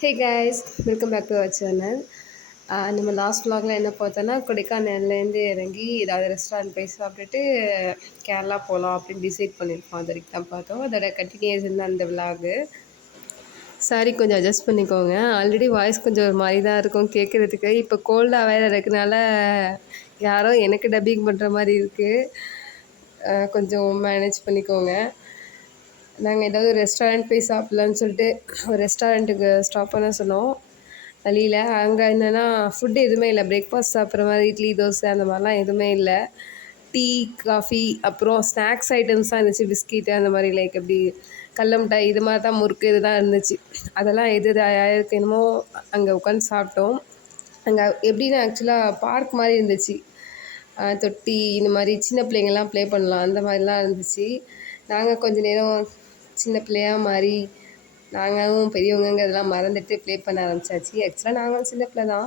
Hey guys, welcome back to our channel. நம்ம last vlogல என்ன பார்த்தோன்னா கொடைக்கானல்லேருந்து இறங்கி ஏதாவது ரெஸ்டாரண்ட் போய் சாப்பிட்டுட்டு கேரளா போகலாம் அப்படின்னு டிசைட் பண்ணியிருக்கோம். அது வரைக்கும் தான் பார்த்தோம். அதோட கண்டினியூஷன் தான் அந்த விலாகு. சாரி, கொஞ்சம் அட்ஜஸ்ட் பண்ணிக்கோங்க. ஆல்ரெடி வாய்ஸ் கொஞ்சம் ஒரு மாதிரி தான் இருக்கும் கேட்குறதுக்கு. இப்போ கோல்டாக வேறு இருக்கனால யாரோ எனக்கு டப்பிங் பண்ணுற மாதிரி இருக்குது. கொஞ்சம் மேனேஜ் பண்ணிக்கோங்க. நாங்கள் ஏதாவது ரெஸ்டாரண்ட் போய் சாப்பிட்லான்னு சொல்லிட்டு ஒரு ரெஸ்டாரண்ட்டுக்கு ஸ்டாப் பண்ண சொன்னோம் வழியில். அங்கே என்னென்னா ஃபுட்டு எதுவுமே இல்லை. பிரேக்ஃபாஸ்ட் சாப்பிட்ற மாதிரி இட்லி தோசை அந்த மாதிரிலாம் எதுவுமே இல்லை. டீ, காஃபி, அப்புறம் ஸ்நாக்ஸ் ஐட்டம்ஸ் தான் இருந்துச்சு. பிஸ்கெட்டு அந்த மாதிரி, லைக் எப்படி கடல மிட்டாய் இது மாதிரி தான், முறுக்கு இது தான் இருந்துச்சு. அதெல்லாம் எது யாருக்கு என்னமோ அங்கே உட்காந்து சாப்பிட்டோம். அங்கே எப்படின்னா ஆக்சுவலாக பார்க் மாதிரி இருந்துச்சு. தொட்டி இந்த மாதிரி சின்ன பிள்ளைங்கள்லாம் ப்ளே பண்ணலாம் அந்த மாதிரிலாம் இருந்துச்சு. நாங்கள் கொஞ்சம் நேரம் சின்ன பிள்ளையாக மாறி நாங்களும் பெரியவங்கங்கிறதெல்லாம் மறந்துட்டு ப்ளே பண்ண ஆரம்பித்தாச்சு. ஆக்சுவலாக நாங்களும் சின்ன பிள்ளை தான்.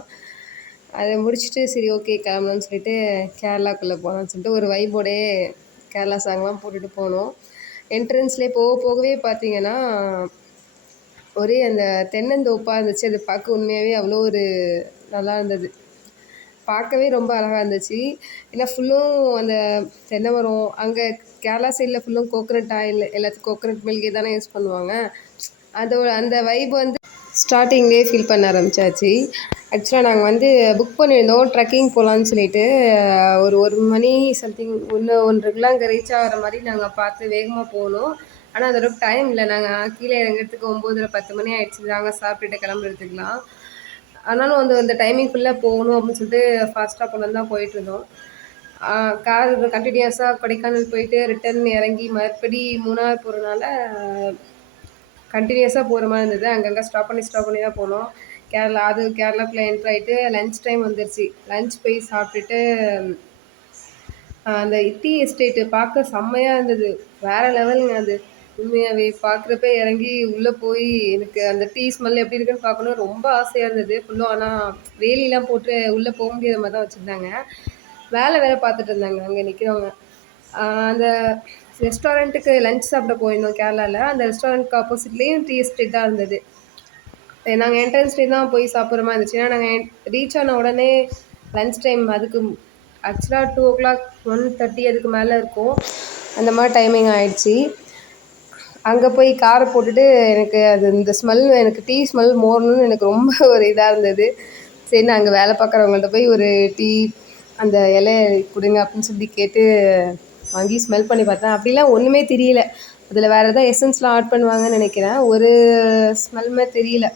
அதை முடிச்சுட்டு சரி ஓகே கிளம்பலான்னு சொல்லிட்டு கேரளாக்குள்ளே போகலான்னு சொல்லிட்டு ஒரு வைபோடே கேரளா சாங்லாம் போட்டுட்டு போனோம். என்ட்ரன்ஸ்லேயே போகவே பார்த்தீங்கன்னா ஒரே அந்த தென்னந்தோப்பாக இருந்துச்சு. அது பார்க்க உண்மையாகவே அவ்வளோ ஒரு நல்லா இருந்தது. பார்க்கவே ரொம்ப அழகாக இருந்துச்சு. ஏன்னா ஃபுல்லும் அந்த தென்னை மரம். அங்கே கேரளா சைடில் ஃபுல்லும் கோகனட் ஆயில், எல்லாத்துக்கும் கோகனட் மில்கே தானே யூஸ் பண்ணுவாங்க. அதோட அந்த வைப் வந்து ஸ்டார்டிங்லேயே ஃபீல் பண்ண ஆரம்பித்தாச்சு. ஆக்சுவலாக நாங்கள் வந்து புக் பண்ணியிருந்தோம் ட்ரெக்கிங் போகலான்னு சொல்லிட்டு. ஒரு மணி சம்திங் 1:30க்குலாம் அங்கே ரீச் ஆகிற மாதிரி நாங்கள் பார்த்து வேகமாக போனோம். ஆனால் அதோட டைம் இல்லை. நாங்கள் கீழே இறங்கிறதுக்கு 9:30 10 மணி ஆகிடுச்சு. நாங்கள் சாப்பிட்டுட்டு கிளம்புறதுக்குலாம். ஆனாலும் அந்த டைமிங்குள்ளே போகணும் அப்படின்னு சொல்லிட்டு ஃபாஸ்ட்டாக கொண்டு தான் போயிட்டுருந்தோம். கார் கண்டினியூஸாக கொடைக்கானல் போயிட்டு ரிட்டன் இறங்கி மறுபடி மூணார் போகிறனால கண்டினியூஸாக போகிற மாதிரி இருந்தது. அங்கங்கே ஸ்டாப் பண்ணி தான் போனோம். கேரளாக்குள்ளே என்ட்ரு ஆகிட்டு லன்ச் டைம் வந்துருச்சு. லன்ச் போய் சாப்பிட்டுட்டு அந்த டீ எஸ்டேட்டு பார்க்க செம்மையாக இருந்தது. வேறு லெவலுங்க அது. உண்மையாகவே பார்க்குறப்ப இறங்கி உள்ளே போய் எனக்கு அந்த டீ ஸ்மெல் எப்படி இருக்குன்னு பார்க்கணும் ரொம்ப ஆசையாக இருந்தது. ஃபுல்லும் ஆனால் வேலிலாம் போட்டு உள்ளே போக முடியாத மாதிரி தான் வச்சுருந்தாங்க. வேறு பார்த்துட்டு இருந்தாங்க அங்கே நிற்கிறவங்க. அந்த ரெஸ்டாரண்ட்டுக்கு லன்ச் சாப்பிட போயிருந்தோம் கேரளாவில். அந்த ரெஸ்டாரண்ட்டுக்கு ஆப்போசிட்லேயும் டீ எஸ்டேட் தான் இருந்தது. நாங்கள் என்ட்ரன்ஸ்லேயே தான் போய் சாப்பிட்ற மாதிரி இருந்துச்சு. ஏன்னா நாங்கள் ரீச் ஆன உடனே லன்ச் டைம் அதுக்கு ஆக்சுவலாக 2:00 1:30 அதுக்கு மேலே இருக்கும். அந்த மாதிரி டைமிங் ஆகிடுச்சி. அங்கே போய் காரை போட்டுட்டு எனக்கு இந்த ஸ்மெல், எனக்கு டீ ஸ்மெல் மோரணும்னு எனக்கு ரொம்ப ஒரு இதாக இருந்தது. சரி நான் அங்கே வேலை பார்க்குறவங்கள்ட்ட போய் ஒரு டீ அந்த இலை கொடுங்க அப்படின்னு சொல்லி கேட்டு வாங்கி ஸ்மெல் பண்ணி பார்த்தேன். அப்படிலாம் ஒன்றுமே தெரியல. அதில் வேறு எதாவது எசன்ஸ்லாம் ஆட் பண்ணுவாங்கன்னு நினைக்கிறேன். ஒரு ஸ்மெல்லுமே தெரியல.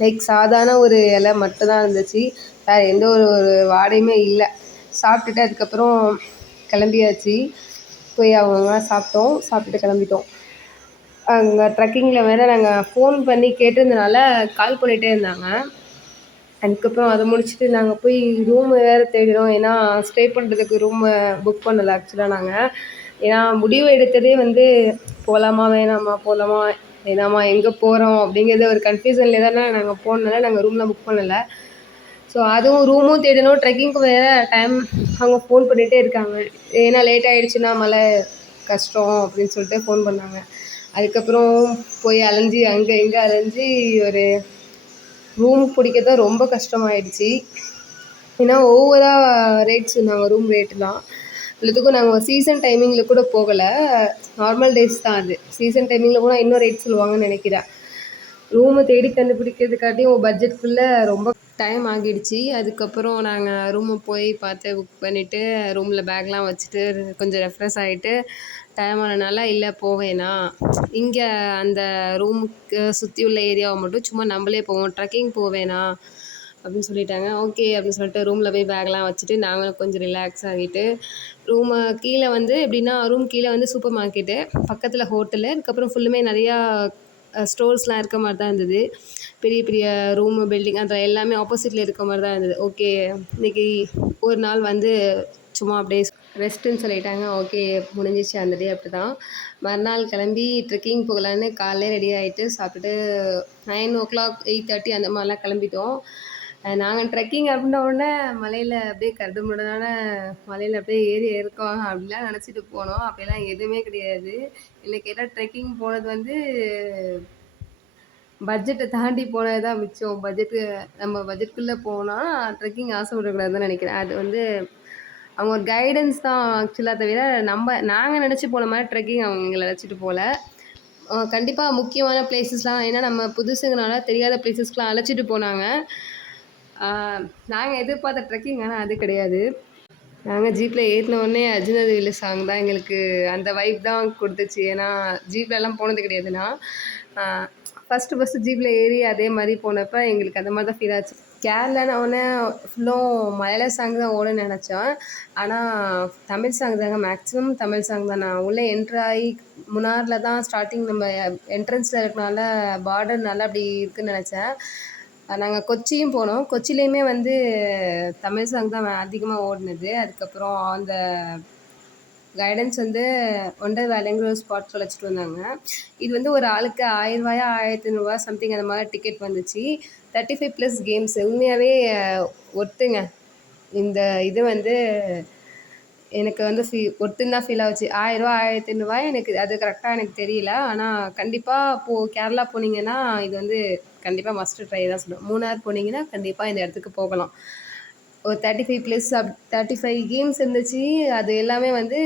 லைக் சாதாரண ஒரு இலை மட்டும்தான் இருந்துச்சு. வேறு எந்த ஒரு வாடையுமே இல்லை. சாப்பிட்டுட்டு அதுக்கப்புறம் கிளம்பியாச்சு. போய் அவங்கவுங்க சாப்பிட்டுட்டு கிளம்பிட்டோம். அங்கே ட்ரெக்கிங்கில் வேறு நாங்கள் ஃபோன் பண்ணி கேட்டிருந்தனால கால் பண்ணிகிட்டே இருந்தாங்க. அதுக்கப்புறம் அதை முடிச்சுட்டு நாங்கள் போய் ரூமு வேறு தேடினோம். ஏன்னா ஸ்டே பண்ணுறதுக்கு ரூமு புக் பண்ணலை ஆக்சுவலாக நாங்கள். ஏன்னா முடிவு எடுத்ததே வந்து போகலாமா வேணாமா எங்கே போகிறோம் அப்படிங்கிறது ஒரு கன்ஃபியூஷனில் தானே நாங்கள் போனனால நாங்கள் ரூம்லாம் புக் பண்ணலை. ஸோ அதுவும் ரூமும் தேடணும், ட்ரெக்கிங்க்கு வேறு டைம். அவங்க ஃபோன் பண்ணிகிட்டே இருக்காங்க. ஏன்னா லேட் ஆகிடுச்சுன்னா மழை கஷ்டம் அப்படின்னு சொல்லிட்டு ஃபோன் பண்ணாங்க. அதுக்கப்புறம் போய் அலைஞ்சி அங்கே இங்கே அலைஞ்சி ஒரு ரூம் பிடிக்கதான் ரொம்ப கஷ்டமாயிடுச்சு. ஏன்னா ஓவராக ரேட் சொன்னாங்க ரூம் ரேட்டுலாம். எல்லாத்துக்கும் நாங்கள் சீசன் டைமிங்கில் கூட போகலை, நார்மல் டேஸ் தான் அது. சீசன் டைமிங்கில் கூட இன்னும் ரேட் சொல்லுவாங்கன்னு நினைக்கிறேன். ரூமை தேடி கண்டுபிடிக்கிறதுக்காட்டியும் பட்ஜெட்குள்ளே ரொம்ப டைம் ஆகிடுச்சு. அதுக்கப்புறம் நாங்கள் ரூமை போய் பார்த்து புக் பண்ணிவிட்டு ரூமில் பேக்லாம் வச்சுட்டு கொஞ்சம் ரெஃப்ரெஷ் ஆகிட்டு டைம் ஆனனால இல்லை போவேனா இங்கே அந்த ரூமுக்கு சுற்றி உள்ள ஏரியாவை மட்டும் சும்மா நம்மளே போவோம், ட்ரெக்கிங் போவேனா அப்படின்னு சொல்லிட்டாங்க. ஓகே அப்படின்னு சொல்லிட்டு ரூமில் போய் பேக்லாம் வச்சுட்டு நாங்களும் கொஞ்சம் ரிலாக்ஸ் ஆகிட்டு ரூமை கீழே வந்து எப்படின்னா ரூம் கீழே வந்து சூப்பர் மார்க்கெட்டு, பக்கத்தில் ஹோட்டலு, அதுக்கப்புறம் ஃபுல்லுமே நிறையா ஸ்டோர்ஸ்லாம் இருக்க மாதிரி தான் இருந்தது. பெரிய பெரிய ரூமு பில்டிங் அதில் எல்லாமே ஆப்போசிட்டில் இருக்க மாதிரி தான் இருந்தது. ஓகே இன்றைக்கி ஒரு நாள் வந்து சும்மா அப்படியே ரெஸ்ட்டுன்னு சொல்லிட்டாங்க. ஓகே முடிஞ்சிச்சு அந்த டே. அப்படி தான் மறுநாள் கிளம்பி ட்ரெக்கிங் போகலான்னு காலையில் ரெடி ஆகிட்டு சாப்பிட்டுட்டு 9:00 8:30 அந்த மாதிரிலாம் கிளம்பிட்டோம். நாங்கள் ட்ரெக்கிங் அப்படின்ன உடனே மலையில் அப்படியே கரடு முரடான மலையில் அப்படியே ஏறி இருக்கோம் அப்படிலாம் நினச்சிட்டு போனோம். அப்படிலாம் எதுவுமே கிடையாது. இல்லை கேட்டால் ட்ரெக்கிங் போனது வந்து பட்ஜெட்ட தாண்டி போனது தான் மிச்சம். நம்ம பட்ஜெட்குள்ள போனா ட்ரெக்கிங் ஆசைப்படக்கூடாதுன்னு தான் நெனைக்கிறேன். அது வந்து அவங்க ஒரு கைடன்ஸ் தான் ஆக்சுவலா தவிர, நாங்க நெனச்சு போன மாரி ட்ரெக்கிங் அவங்க எங்கள அழைச்சிட்டு போல. கண்டிப்பா முக்கியமான பிளேஸஸ்லாம் ஏன்னா நம்ம புதுசுங்கனால தெரியாத பிளேஸஸ்க்குலாம் அழைச்சிட்டு போனாங்க. ஆ நாங்க எதிர்பார்த்த ட்ரெக்கிங் ஆனா அது கிடையாது. நாங்க ஜீப்ல ஏறுன உடனே அர்ஜுனவேலு சாங் தான் எங்களுக்கு அந்த வைப் தான் குடுத்துச்சு. ஏன்னா, ஜீப்லலாம் போனது கிடையாது நான். ஆ ஃபர்ஸ்ட்டு ஜீப்ல ஏறி அதே மாரி போனப்ப எங்களுக்கு அந்த மாரி தான் ஃபீல் ஆச்சு. கேரளான உடனே ஃபுல்லும் மலையாள சாங் தான் ஓடும்னு நெனச்சோம். ஆனா, தமிழ் சாங் தாங்க மேக்ஸிமம் தமிழ் சாங் தான். நான் உள்ள என்டர் ஆயி முனார்ல தான் ஸ்டார்ட்டிங் நம்ம என்ட்ரன்ஸ்ல இருக்கனால பார்டர் நல்லா அப்படி இருக்குன்னு நெனச்சேன். நாங்க கொச்சியும் போனோம். கொச்சியிலயுமே வந்து தமிழ் சாங் தான் அதிகமா ஓடுனது. அதுக்கப்புறம் அந்த கைடன்ஸ் வந்து ஒண்டர் வேலைங்கிற ஒரு ஸ்பாட்க்கு அழைச்சிட்டு வந்தாங்க. இது வந்து ஒரு ஆளுக்கு ரூ. 1000 ரூ. 1500 சம்திங் அந்த மாரி டிக்கெட் வந்துச்சு. 35 ப்ளஸ் கேம்ஸ் உண்மையாவே ஒர்த்துங்க. இந்த இது வந்து எனக்கு வந்து ஒர்த்துன்னு தான் ஃபீல் ஆச்சு. ரூ. 1000 ரூ. 1500 எனக்கு அது கரெக்ட்டா எனக்கு தெரியல. ஆனா கண்டிப்பா கேரளா போனீங்கன்னா, இது வந்து கண்டிப்பா மஸ்ட் ட்ரை தான் சொல்லுவேன். மூணார் போனீங்கன்னா, கண்டிப்பா இந்த இடத்துக்கு போகலாம். ஒரு 35 ப்ளஸ் 35 கேம்ஸ் இருந்துச்சு. அது எல்லாமே வந்து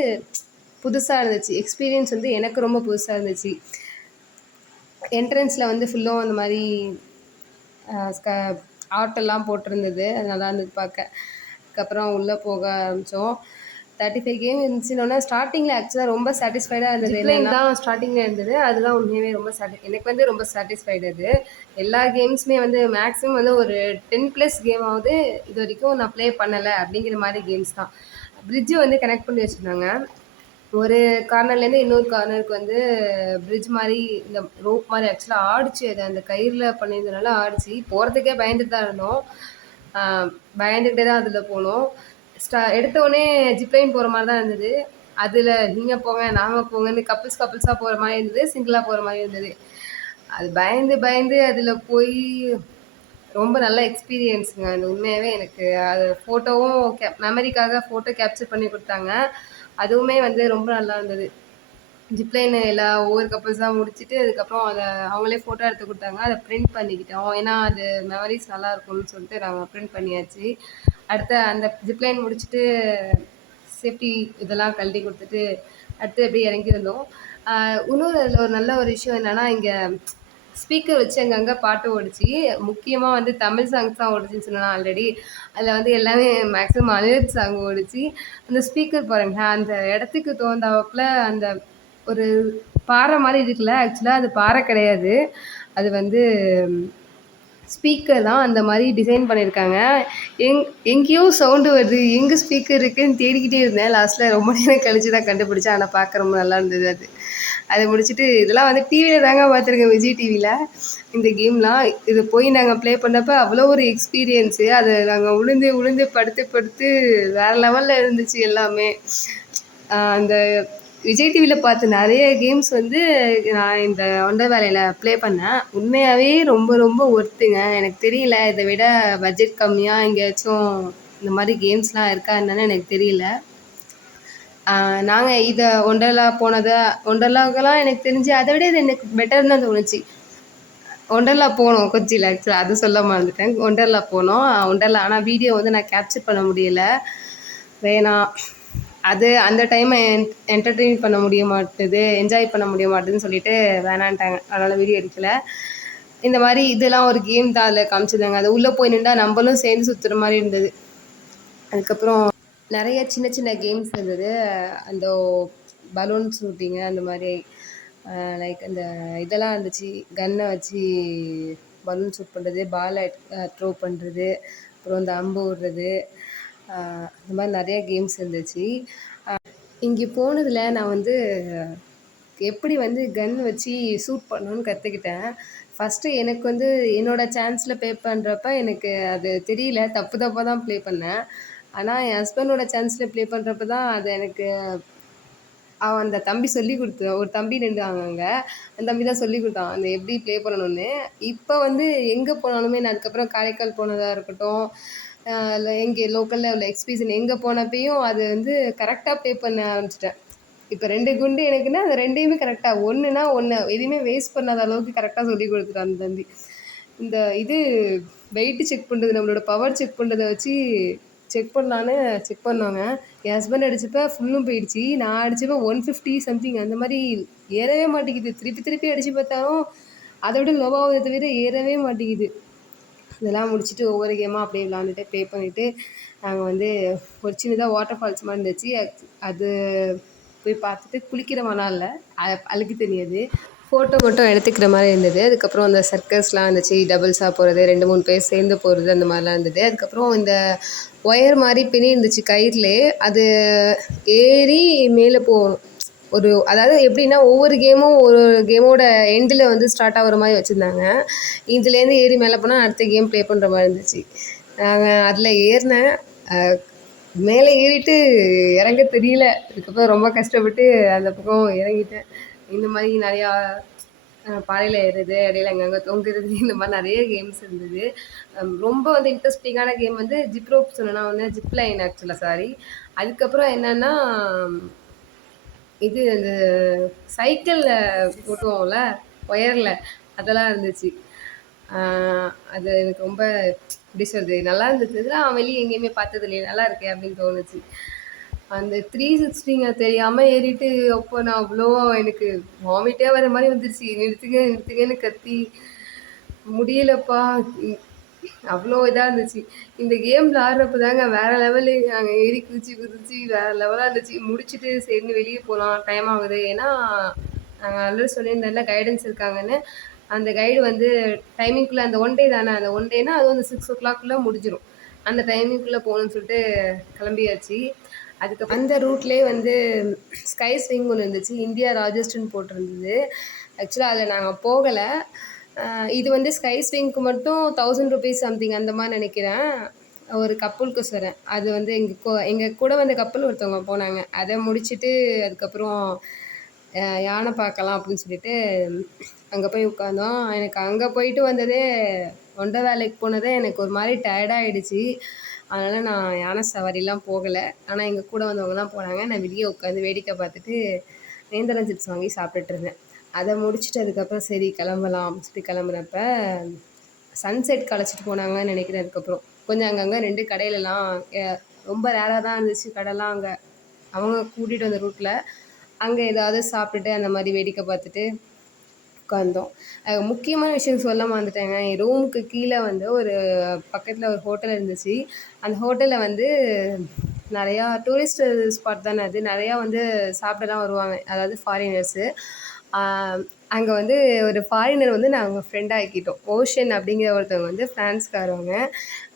புதுசா இருந்துச்சு. எக்ஸ்பீரியன்ஸ் வந்து எனக்கு ரொம்ப புதுசா இருந்துச்சு. என்ட்ரன்ஸ்ல வந்து ஃபுல்லும் அந்த மாரி அ ஸ்க ஆர்ட்டெல்லாம் போட்டிருந்தது. அது நல்லா இருந்தது பார்க்க. அதுக்கப்புறம் உள்ளே போக ஆரம்பித்தோம். 35 கேம் இருந்துச்சுன்னோனே ஸ்டார்ட்டிங்கில் ஆக்சுவலாக ரொம்ப சாட்டிஸ்ஃபைடாக இருந்தது. ஜிப்லைன் தான் ஸ்டார்ட்டிங்கில் இருந்தது. அதுதான் உண்மையாகவே ரொம்ப எனக்கு வந்து ரொம்ப சாட்டிஸ்ஃபைடு அது. எல்லா கேம்ஸுமே வந்து மேக்ஸிமம் வந்து ஒரு 10 ப்ளஸ் கேமாவது இது வரைக்கும் நான் ப்ளே பண்ணலை அப்படிங்கிற மாதிரி கேம்ஸ் தான். பிரிட்ஜு வந்து கனெக்ட் பண்ணி வச்சுருந்தாங்க. ஒரு கார்னர்லேருந்து இன்னொரு கார்னருக்கு வந்து பிரிட்ஜ் மாதிரி இந்த ரோப் மாதிரி ஆக்சுவலாக ஆடிச்சு. அது அந்த கயிறில் பண்ணியிருந்தனால ஆடிச்சு. போகிறதுக்கே பயந்துட்டு தான் இருந்தோம். பயந்துக்கிட்டே தான் அதில் போனோம். எடுத்த உடனே ஜிப்லைன் போகிற மாதிரி தான் இருந்தது. அதில் நீங்கள் போங்க நாங்கள் போங்கன்னு கப்புள்ஸாக போகிற மாதிரி இருந்தது, சிங்கிளாக போகிற மாதிரி இருந்தது. அது பயந்து பயந்து அதில் போய் ரொம்ப நல்ல எக்ஸ்பீரியன்ஸுங்க. அது உண்மையாகவே எனக்கு அது ஃபோட்டோவும் மெமரிக்காக ஃபோட்டோ கேப்சர் பண்ணி கொடுத்தாங்க. அதுவுமே வந்து ரொம்ப நல்லா இருந்தது. ஜிப்லைன் ஒவ்வொரு கப்புள்ஸாக முடிச்சுட்டு அதுக்கப்புறம் அதை அவங்களே ஃபோட்டோ எடுத்து கொடுத்தாங்க. அதை பிரிண்ட் பண்ணிக்கிட்டோம். ஏன்னா அது மெமரிஸ் நல்லா இருக்கும்னு சொல்லிட்டு நாங்கள் பிரிண்ட் பண்ணியாச்சு. அடுத்து அந்த ஜிப்லைன் முடிச்சுட்டு சேஃப்டி இதெல்லாம் கழட்டி கொடுத்துட்டு அடுத்து அப்படியே இறங்கி வந்தோம். இன்னொரு அதில் ஒரு நல்ல ஒரு விஷயம் என்னென்னா, இங்கே ஸ்பீக்கர் வச்சு அங்கங்கே பாட்டு ஓடிச்சு. முக்கியமாக வந்து தமிழ் சாங்ஸ் தான் ஓடிச்சுன்னு சொன்னேன் ஆல்ரெடி. அதில் வந்து எல்லாமே மேக்ஸிமம் மலையாள சாங் ஓடிச்சு. அந்த ஸ்பீக்கர் பாருங்களேன், அந்த இடத்துக்கு தகுந்தாப்புல அந்த ஒரு பாறை மாதிரி இருக்குல்ல, ஆக்சுவலாக அது பாறை கிடையாது. அது வந்து ஸ்பீக்கர் தான் அந்த மாதிரி டிசைன் பண்ணியிருக்காங்க. எங்கேயோ சவுண்டு வருது, எங்கே ஸ்பீக்கர் இருக்குன்னு தேடிக்கிட்டே இருந்தேன். லாஸ்ட்டில் ரொம்ப நேரம் கழிச்சு தான் கண்டுபிடிச்சேன். ஆனால் பார்க்க ரொம்ப நல்லா இருந்தது அது. அதை முடிச்சுட்டு இதெல்லாம் வந்து டிவியில் தாங்க பார்த்துருக்கேன், விஜய் டிவியில் இந்த கேம்லாம். இது போய் நாங்கள் ப்ளே பண்ணப்போ அவ்வளோ ஒரு எக்ஸ்பீரியன்ஸு. அது நாங்கள் உளுந்து உளுந்து படுத்து படுத்து வேறு லெவலில் இருந்துச்சு எல்லாமே. அந்த விஜய் டிவியில் பார்த்த நிறைய கேம்ஸ் வந்து நான் இந்த ஒண்டர் வேலையில் ப்ளே பண்ணேன். உண்மையாகவே ரொம்ப ரொம்ப ஒர்த்துங்க. எனக்கு தெரியல இதை விட பட்ஜெட் கம்மியாக எங்கேயாச்சும் இந்த மாதிரி கேம்ஸ்லாம் இருக்கா என்னன்னு எனக்கு தெரியல. நாங்கள் இதை ஒண்டர்லாவுக்கெல்லாம் எனக்கு தெரிஞ்சு அதை விட இது எனக்கு பெட்டர்னு தான் தோணுச்சு. ஒண்டர்லா போனோம் கொச்சியில். ஆக்சுவலாக அது சொல்ல மறந்துட்டேன். ஒண்டர்லா போனோம். ஒண்டர்லா ஆனால் வீடியோ வந்து நான் கேப்சர் பண்ண முடியலை, வேணாம். அது அந்த டைமை என்டர்டெயின் பண்ண முடிய மாட்டுது, என்ஜாய் பண்ண முடிய மாட்டுதுன்னு சொல்லிட்டு வேணான்ட்டாங்க. அதனால் வீடியோ எடுக்கலை. இந்த மாதிரி இதெல்லாம் ஒரு கேம் தான் அதில் காமிச்சிருந்தாங்க. அது உள்ளே போய் நின்றா நம்மளும் சேர்ந்து சுற்றுற மாதிரி இருந்தது. அதுக்கப்புறம் நிறைய சின்ன சின்ன கேம்ஸ் இருந்தது. அந்த பலூன் ஷூட்டிங்கு அந்த மாதிரி லைக் அந்த இதெல்லாம் இருந்துச்சு. கன்னை வச்சு பலூன் ஷூட் பண்ணுறது, பாலை த்ரோ பண்ணுறது, அப்புறம் இந்த அம்பு விடுறது, இந்த மாதிரி நிறைய கேம்ஸ் இருந்துச்சு. இங்கே போனதில் நான் வந்து எப்படி வந்து கன் வச்சு ஷூட் பண்ணணும்னு கற்றுக்கிட்டேன். ஃபஸ்ட்டு எனக்கு வந்து என்னோடய சான்ஸில் ப்ளே பண்ணுறப்ப எனக்கு அது தெரியல, தப்பு தப்பாக தான் ப்ளே பண்ணேன். ஆனால் என் ஹஸ்பண்டோட சான்ஸில் ப்ளே பண்ணுறப்ப தான் அது எனக்கு அந்த தம்பி சொல்லிக் கொடுத்து ஒரு தம்பி நின்றாங்க அங்கே. அந்த தம்பி தான் சொல்லிக் கொடுத்தான் அந்த எப்படி ப்ளே பண்ணணும்னு. இப்போ வந்து எங்கே போனாலுமே நான் அதுக்கப்புறம் காரைக்கால் போனதாக இருக்கட்டும், இல்லை எங்கே லோக்கலில் உள்ள எக்ஸிபிஷன் எங்கே போனப்பையும் அது வந்து கரெக்டாக ப்ளே பண்ண ஆரம்பிச்சிட்டேன். இப்போ 2 குண்டு எனக்குன்னா அந்த 2யுமே கரெக்டாக ஒன்றுனா ஒன்று எதுவுமே வேஸ்ட் பண்ணாத அளவுக்கு கரெக்டாக சொல்லி கொடுத்துட்டான் அந்த தம்பி. இந்த இது வெயிட்டு செக் பண்ணுறது, நம்மளோட பவர் செக் பண்ணுறத வச்சு செக் பண்ணலான்னு செக் பண்ணோங்க. என் ஹஸ்பண்ட் அடிச்சப்போ ஃபுல்லும் போயிடுச்சு. நான் அடிச்சப்போ 150 சம்திங் அந்த மாதிரி ஏறவே மாட்டேங்குது. திருப்பி திருப்பி அடித்து பார்த்தாலும் அதை விட லோவாவதை தவிர ஏறவே மாட்டேங்குது. இதெல்லாம் முடிச்சுட்டு ஒவ்வொரு கேமாக அப்படியே விளாண்டுட்டு ப்ளே பண்ணிவிட்டு நாங்கள் வந்து ஒரு சின்னதாக வாட்டர் ஃபால்ஸ் மாதிரி இருந்துச்சு. அது போய் பார்த்துட்டு குளிக்கிற மனம் இல்லை, அழுக்கு தெரியாது, ஃபோட்டோ மட்டும் எடுத்துக்கிற மாதிரி இருந்தது. அதுக்கப்புறம் அந்த சர்க்கஸ்லாம் இருந்துச்சு, டபுள்ஸாக போகிறது, 2 3 பேர் சேர்ந்து போகிறது, அந்த மாதிரிலாம் இருந்தது. அதுக்கப்புறம் இந்த ஒயர் மாதிரி பின்னி இருந்துச்சு கயிறுலே, அது ஏறி மேலே போகணும். அதாவது எப்படின்னா ஒவ்வொரு கேமும் ஒரு கேமோட எண்டில் வந்து ஸ்டார்ட் ஆகிற மாதிரி வச்சுருந்தாங்க. இதுலேருந்து ஏறி மேலே போனால் அடுத்த கேம் ப்ளே பண்ணுற மாதிரி இருந்துச்சு. நாங்கள் அதில் ஏறினேன். மேலே ஏறிட்டு இறங்க தெரியல. அதுக்கப்புறம் ரொம்ப கஷ்டப்பட்டு அந்த பக்கம் இறங்கிட்டேன். இந்த மாதிரி நிறையா பாறையில் ஏறுறது, இடையில அங்கங்கே தொங்குறது, இந்த மாதிரி நிறைய கேம்ஸ் இருந்தது. ரொம்ப வந்து இன்ட்ரெஸ்டிங்கான கேம் வந்து ஜிப் ரோப் சொன்னேன்னா வந்து ஜிப் லைன் ஆக்சுவலாக சாரி. அதுக்கப்புறம் என்னென்னா இது அந்த சைக்கிளில் ஓட்டுவோம்ல ஒயரில், அதெல்லாம் இருந்துச்சு. அது எனக்கு ரொம்ப எப்படி சொல்கிறது, நல்லா இருந்துச்சு. இதெல்லாம் வெளியே எங்கேயுமே பார்த்தது இல்லையே, நல்லா இருக்கே அப்படின்னு தோணுச்சு. அந்த 360ங்க தெரியாமல் ஏறிட்டு அப்போ நான் அவ்வளோ எனக்கு வாமிட்டே வர மாதிரி வந்துருச்சு. நிறுத்துங்க நிறுத்துங்கன்னு கத்தி முடியலப்பா, அவ்வளோ இதாக இருந்துச்சு. இந்த கேம் விளாட்றப்ப தாங்க வேறு லெவலு. நாங்கள் ஏறி குதிச்சு வேறு லெவலாக இருந்துச்சு. முடிச்சுட்டு சரின்னு வெளியே போகலாம், டைம் ஆகுது. ஏன்னா நாங்கள் ஆல்ரெடி சொல்லியிருந்தேன்ல கைடன்ஸ் இருக்காங்கன்னு. அந்த கைடு வந்து டைமிங்குள்ளே அந்த 1 டே தானே, அந்த 1 டேனா அது வந்து 6 o'clock முடிஞ்சிடும். அந்த டைமிங்குள்ளே போகணுன்னு சொல்லிட்டு கிளம்பியாச்சு. அதுக்கப்புறம் அந்த ரூட்லேயே வந்து ஸ்கை ஸ்விங் ஒன்று இருந்துச்சு, இந்தியா ராஜஸ்தான் போட்டிருந்தது. ஆக்சுவலாக அதில் நாங்கள் போகலை. இது வந்து ஸ்கை ஸ்விங்க்கு மட்டும் 1000 rupees சம்திங் அந்த மாதிரி நினைக்கிறேன். ஒரு கப்புளுக்கு சொல்கிறேன். அது வந்து எங்கள் கூட வந்த கப்பல் ஒருத்தவங்க போனாங்க. அதை முடிச்சுட்டு அதுக்கப்புறம் யானை பார்க்கலாம் அப்படின்னு சொல்லிட்டு அங்கே போய் உட்காந்தோம். எனக்கு அங்கே போயிட்டு வந்ததே ஒண்டை வேலைக்கு போனதே எனக்கு ஒரு மாதிரி டயர்டாகிடுச்சு. அதனால் நான் யானை சவாரிலாம் போகலை. ஆனால் எங்கள் கூட வந்தவங்க தான் போனாங்க. நான் வெளியே உட்காந்து வேடிக்கை பார்த்துட்டு நேந்திரம் சிப்ஸ் வாங்கி சாப்பிட்டுட்டு இருந்தேன். அதை முடிச்சுட்டு அதுக்கப்புறம் சரி கிளம்பலாம் அப்படின்னு சொல்லி கிளம்புனப்ப சன்செட் கழைச்சிட்டு போனாங்கன்னு நினைக்கிறேன். அதுக்கப்புறம் கொஞ்சம் அங்கங்கே 2 கடையிலலாம் ரொம்ப ரேராக தான் இருந்துச்சு கடைலாம். அங்கே அவங்க கூட்டிகிட்டு வந்த ரூட்டில் அங்கே ஏதாவது சாப்பிட்டுட்டு அந்த மாதிரி வேடிக்கை பார்த்துட்டு உட்காந்தோம். முக்கியமான விஷயம் சொல்ல மறந்துட்டேங்க. என் ரூமுக்கு கீழே வந்து ஒரு பக்கத்தில் ஒரு ஹோட்டல் இருந்துச்சு. அந்த ஹோட்டலில் வந்து நிறையா டூரிஸ்ட் ஸ்பாட் தானே அது, நிறையா வந்து சாப்பிடலாம் வருவாங்க, அதாவது ஃபாரினர்ஸு. அங்கே வந்து ஒரு ஃபாரினர் வந்து நாங்கள் ஃப்ரெண்டாக ஆக்கிட்டோம். ஓஷன் அப்படிங்கிற ஒருத்தவங்க வந்து ஃப்ரான்ஸ்காரவங்க.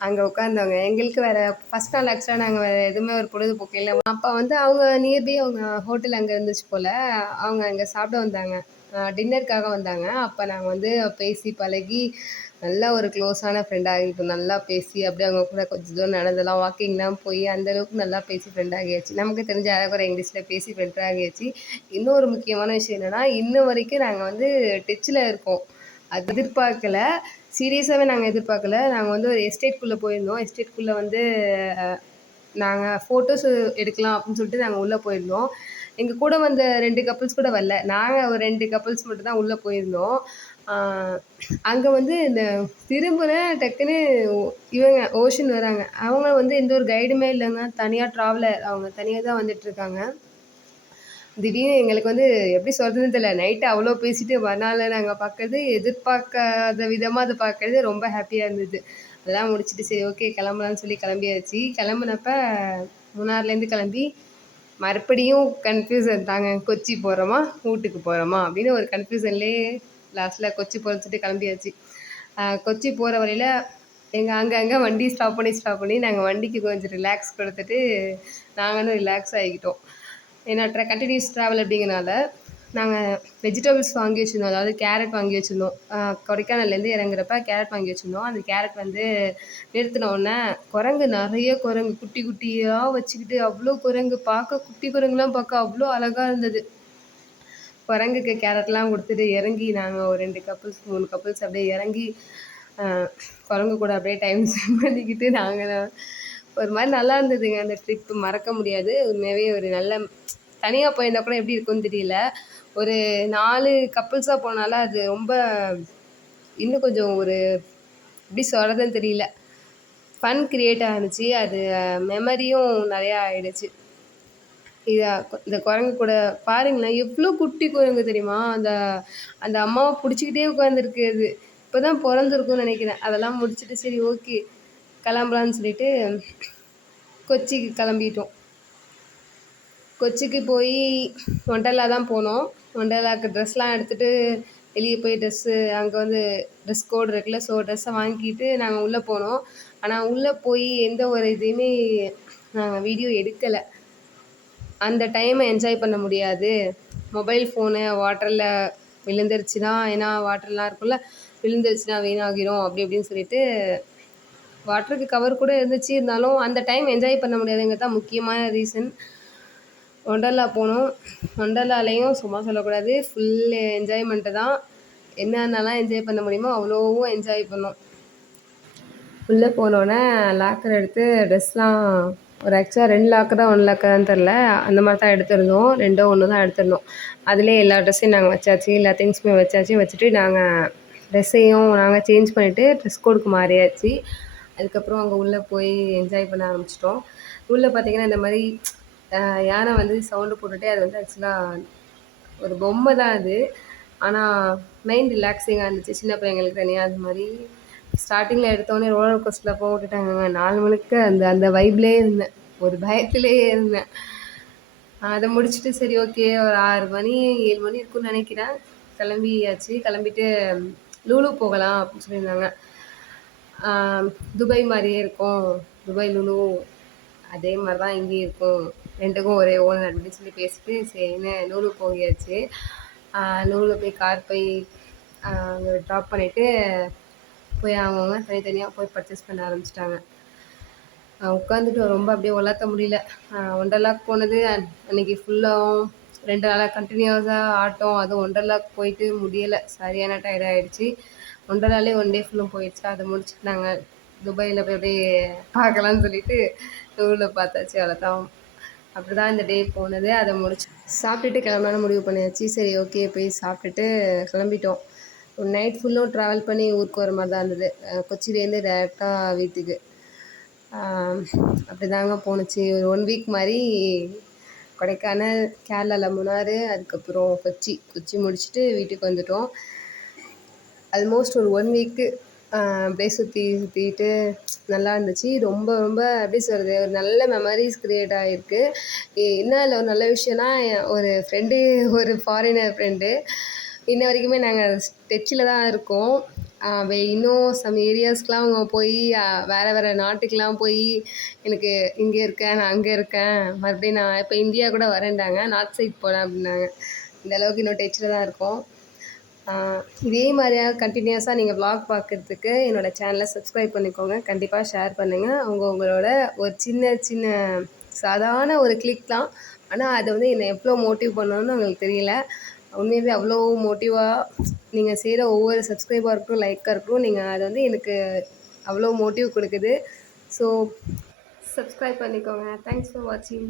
அங்கே உட்காந்தவங்க. எங்களுக்கு வேறு ஃபஸ்ட் நாள் ஆக்சுவலாக நாங்கள் வேறு எதுவுமே ஒரு பொழுதுபோக்கு இல்லை. அப்போ வந்து அவங்க நியர்பை அவங்க ஹோட்டல் அங்கே இருந்துச்சு போல். அவங்க அங்கே சாப்பிட வந்தாங்க, டின்னருக்காக வந்தாங்க. அப்போ நாங்கள் வந்து பேசி பழகி நல்லா ஒரு க்ளோஸான ஃப்ரெண்ட் ஆகிட்டோம். நல்லா பேசி அப்படியே அவங்க கூட கொஞ்சம் தூரம் நடந்தெல்லாம் வாக்கிங்லாம் போய் அந்தளவுக்கு நல்லா பேசி ஃப்ரெண்ட் ஆகியாச்சு. நமக்கு தெரிஞ்ச அழகுற இங்கிலீஷில் பேசி ஃப்ரெண்ட் ஆகியாச்சு. இன்னொரு முக்கியமான விஷயம் என்னென்னா, இன்ன வரைக்கும் நாங்கள் வந்து டச்சில் இருக்கோம். அது எதிர்பார்க்கல, சீரியஸாகவே நாங்கள் எதிர்பார்க்கல. நாங்கள் வந்து ஒரு எஸ்டேட்குள்ளே போயிருந்தோம். எஸ்டேட்குள்ளே வந்து நாங்கள் ஃபோட்டோஸ் எடுக்கலாம் அப்படின்னு சொல்லிட்டு நாங்கள் உள்ளே போயிருந்தோம். எங்கள் கூட வந்த 2 கப்புள்ஸ் கூட வரல. நாங்கள் ஒரு 2 கப்புள்ஸ் மட்டும் தான் உள்ளே போயிருந்தோம். அங்கே வந்து இந்த திரும்புகிறேன், டக்குன்னு இவங்க ஓஷன் வராங்க. அவங்க வந்து எந்த ஒரு கைடுமே இல்லைங்க, தனியாக ட்ராவலர், அவங்க தனியாக தான் வந்துட்டுருக்காங்க. திடீர்னு எங்களுக்கு வந்து எப்படி சொல்கிறதுன்னு தெரியல. நைட்டு அவ்வளோ பேசிட்டு மறுநாள் நாங்கள் பார்க்குறது எதிர்பார்க்காத விதமாக அதை பார்க்குறது ரொம்ப ஹாப்பியாக இருந்தது. அதெல்லாம் முடிச்சுட்டு சரி ஓகே கிளம்பலான்னு சொல்லி கிளம்பியாச்சு. கிளம்புனப்ப மூணாறுலேருந்து கிளம்பி மறுபடியும் கன்ஃப்யூசன் தாங்க. கொச்சி போகிறோமா ஊட்டுக்கு போகிறோமா அப்படின்னு ஒரு கன்ஃப்யூசன்லேயே லாஸ்ட்டில் கொச்சி போகிறோன்னு சொல்லிட்டு கிளம்பியாச்சு. கொச்சி போகிற வழியில் அங்கங்கே வண்டி ஸ்டாப் பண்ணி நாங்கள் வண்டிக்கு கொஞ்சம் ரிலாக்ஸ் கொடுத்துட்டு நாங்களும் ரிலாக்ஸ் ஆகிக்கிட்டோம். ஏன்னா கண்டினியூஸ் ட்ராவல் அப்படிங்கிறனால நாங்கள் வெஜிடபிள்ஸ் வாங்கி வச்சுருந்தோம். அதாவது கேரட் வாங்கி வச்சுருந்தோம். கொடைக்கானல்லேருந்து இறங்குறப்ப கேரட் வாங்கி வச்சுருந்தோம். அந்த கேரட் வந்து நிறுத்தின உடனே குரங்கு, நிறைய குரங்கு குட்டி குட்டியாக வச்சுக்கிட்டு, அவ்வளோ குரங்கு பார்க்க, குட்டி குரங்குலாம் பார்க்க அவ்வளோ அழகாக இருந்தது. குரங்குக்கு கேரட்லாம் கொடுத்துட்டு இறங்கி நாங்கள் ஒரு 2 கப்புள்ஸ் 3 கப்புள்ஸ் அப்படியே இறங்கி குரங்கு கூட அப்படியே டைம் ஸ்பெண்ட் பண்ணிக்கிட்டு நாங்கள் ஒரு மாதிரி நல்லா இருந்ததுங்க. அந்த ட்ரிப்பு மறக்க முடியாது. உண்மையாகவே ஒரு நல்ல தனியாக போயிருந்தா கூட எப்படி இருக்கும்னு தெரியல. ஒரு 4 கப்புள்ஸாக போனால அது ரொம்ப இன்னும் கொஞ்சம் ஒரு எப்படி சொல்கிறதுன்னு தெரியல. ஃபன் கிரியேட் ஆனுச்சு. அது மெமரியும் நிறையா ஆயிடுச்சு. இந்த குரங்கு கூட பாருங்களேன், எவ்வளோ குட்டி குரங்கு தெரியுமா? அந்த அந்த அம்மாவை பிடிச்சிக்கிட்டே உட்காந்துருக்கு அது. இப்போ தான் பொறந்திருக்கும்னு நினைக்கிறேன். அதெல்லாம் முடிச்சுட்டு சரி ஓகே கிளம்பலான்னு சொல்லிட்டு கொச்சிக்கு கிளம்பிட்டோம். கொச்சிக்கு போய் ஒண்டர்லா தான் போனோம். ஒண்டர்லாவுக்கு ட்ரெஸ்லாம் எடுத்துகிட்டு வெளியே போய் அங்கே வந்து ட்ரெஸ் கோடு இருக்குல்ல, ஸோ ட்ரெஸ்ஸை வாங்கிட்டு நாங்கள் உள்ளே போனோம். ஆனால் உள்ளே போய் எந்த ஒரு இதையுமே நாங்கள் வீடியோ எடுக்கலை. அந்த டைமை என்ஜாய் பண்ண முடியாது. மொபைல் ஃபோனு வாட்டரில் விழுந்துருச்சுன்னா, ஏன்னா வாட்டர்லாம் இருக்குல்ல, விழுந்துருச்சுன்னா வீணாகிரும் அப்படி இப்படின்னு சொல்லிட்டு வாட்டருக்கு கவர் கூட இருந்துச்சு. இருந்தாலும் அந்த டைம் என்ஜாய் பண்ண முடியாதுங்கிறது தான் முக்கியமான ரீசன். ஒண்டர்லா போனோம். ஒண்டர்லாலையும் சும்மா சொல்லக்கூடாது, ஃபுல் என்ஜாய்மெண்ட்டு தான். என்னென்னலாம் என்ஜாய் பண்ண முடியுமோ அவ்வளோவும் என்ஜாய் பண்ணோம். உள்ளே போனோடனே லாக்கர் எடுத்து ட்ரெஸ்லாம் ஒரு ஆக்சுவலாக 2 லாக்கரா 1 லாக்கரான்னு தெரில, அந்த மாதிரி தான் எடுத்திருந்தோம். 2ஓ 1 தான் எடுத்திருந்தோம். அதிலே எல்லா ட்ரெஸ்ஸையும் நாங்கள் வச்சாச்சு, எல்லா திங்ஸுமே வச்சாச்சு. வச்சுட்டு நாங்கள் ட்ரெஸ்ஸையும் நாங்கள் சேஞ்ச் பண்ணிவிட்டு ட்ரெஸ் கோடுக்கு மாறியாச்சு. அதுக்கப்புறம் அங்கே உள்ளே போய் என்ஜாய் பண்ண ஆரம்பிச்சிட்டோம். உள்ளே பார்த்திங்கன்னா இந்த மாதிரி யானை வந்து சவுண்டு போட்டுகிட்டே அது வந்து ஆக்சுவலாக ஒரு பொம்மை தான் அது. ஆனால் மைண்ட் ரிலாக்ஸிங்காக இருந்துச்சு சின்ன பையங்களுக்கு தனியாக. அது மாதிரி ஸ்டார்டிங்கில் எடுத்தோடனே ரோலர் கோஸ்டரில் போக விட்டுட்டாங்க. 4 மணிக்கு அந்த அந்த வைப்லேயே இருந்தேன், ஒரு பயத்துலேயே இருந்தேன். அதை முடிச்சுட்டு சரி ஓகே ஒரு 6 மணி 7 மணி இருக்குன்னு நினைக்கிறேன், கிளம்பியாச்சு. கிளம்பிட்டு லூலு போகலாம் அப்படின்னு சொல்லியிருந்தாங்க. துபாய் மாதிரியே இருக்கும், துபாய் லூலு அதே மாதிரி தான் இங்கேயும் இருக்கும், 2க்கும் ஒரே ஓனர் அப்படின்னு சொல்லி பேசிட்டு சரின்னு லூலு போகியாச்சு. லூலு போய் கார் போய் அங்கே ட்ராப் பண்ணிவிட்டு போய் அவங்கவுங்க தனித்தனியாக போய் பர்ச்சேஸ் பண்ண ஆரம்பிச்சிட்டாங்க. உட்காந்துட்டு ரொம்ப அப்படியே உலாத்த முடியல. ஒண்டர்லாக்கு போனது அன்றைக்கி ஃபுல்லாகவும் 2 நாளாக கண்டினியூஸாக ஆட்டம். அதுவும் ஒண்டர்லாக்கு போயிட்டு முடியலை, சரியான டயர்ட் ஆகிடுச்சு. ஒண்டர்லாலே 1 டே ஃபுல்லும் போயிடுச்சு. அதை முடிச்சுட்டு நாங்கள் துபாயில் போய் அப்படியே பார்க்கலான்னு சொல்லிட்டு டூரில் பார்த்தாச்சு. அவ்வளோதான், அப்படி தான் இந்த டே போனது. அதை முடிச்சு சாப்பிட்டுட்டு கிளம்பலான்னு முடிவு பண்ணியாச்சு. சரி ஓகே போய் சாப்பிட்டுட்டு கிளம்பிட்டோம். ஒரு நைட் ஃபுல்லும் ட்ராவல் பண்ணி ஊருக்கு வர மாதிரி தான் இருந்தது. கொச்சியிலேருந்து டேரெக்டாக வீட்டுக்கு அப்படி தாங்க போணுச்சு. ஒரு 1 வீக் மாதிரி கொடைக்கானல், கேரளாவில் மூணாறு, அதுக்கப்புறம் கொச்சி முடிச்சுட்டு வீட்டுக்கு வந்துட்டோம். ஆல்மோஸ்ட் ஒரு 1 வீக்கு அப்படியே சுற்றிட்டு நல்லா இருந்துச்சு. ரொம்ப ரொம்ப எப்படி சொல்கிறது, ஒரு நல்ல மெமரிஸ் க்ரியேட் ஆகிருக்கு. என்ன அதில் ஒரு நல்ல விஷயம்னா, ஒரு ஃப்ரெண்டு, ஒரு ஃபாரினர் ஃப்ரெண்டு, இன்ன வரைக்குமே நாங்கள் டச்சில் தான் இருக்கோம். இன்னும் சம் ஏரியாஸ்க்கெலாம் அவங்க போய் வேறு நாட்டுக்கெலாம் போய் எனக்கு இங்கே இருக்கேன், நான் அங்கே இருக்கேன், மறுபடியும் நான் இப்போ இந்தியா கூட வரேன்டாங்க, நார்த் சைட் போகிறேன் அப்படின்னாங்க. இந்த அளவுக்கு இன்னும் டச்சில் தான் இருக்கோம். இதே மாதிரியாக கண்டினியூஸாக நீங்கள் வ்ளாக் பார்க்குறதுக்கு என்னோடய சேனலை சப்ஸ்கிரைப் பண்ணிக்கோங்க. கண்டிப்பாக ஷேர் பண்ணுங்கள். உங்களோட ஒரு சின்ன சாதாரண ஒரு கிளிக் தான், ஆனால் அது வந்து என்னை எவ்வளோ மோட்டிவ் பண்ணணும்னு உங்களுக்கு தெரியல. உண்மையாகவே அவ்வளோ மோட்டிவாக நீங்கள் செய்கிற ஒவ்வொரு சப்ஸ்கிரைபாக இருக்கட்டும், லைக்காக இருக்கட்டும், நீங்கள் அது வந்து எனக்கு அவ்வளோ மோட்டிவ் கொடுக்குது. ஸோ சப்ஸ்கிரைப் பண்ணிக்கோங்க. தேங்க்ஸ் ஃபார் வாட்சிங்.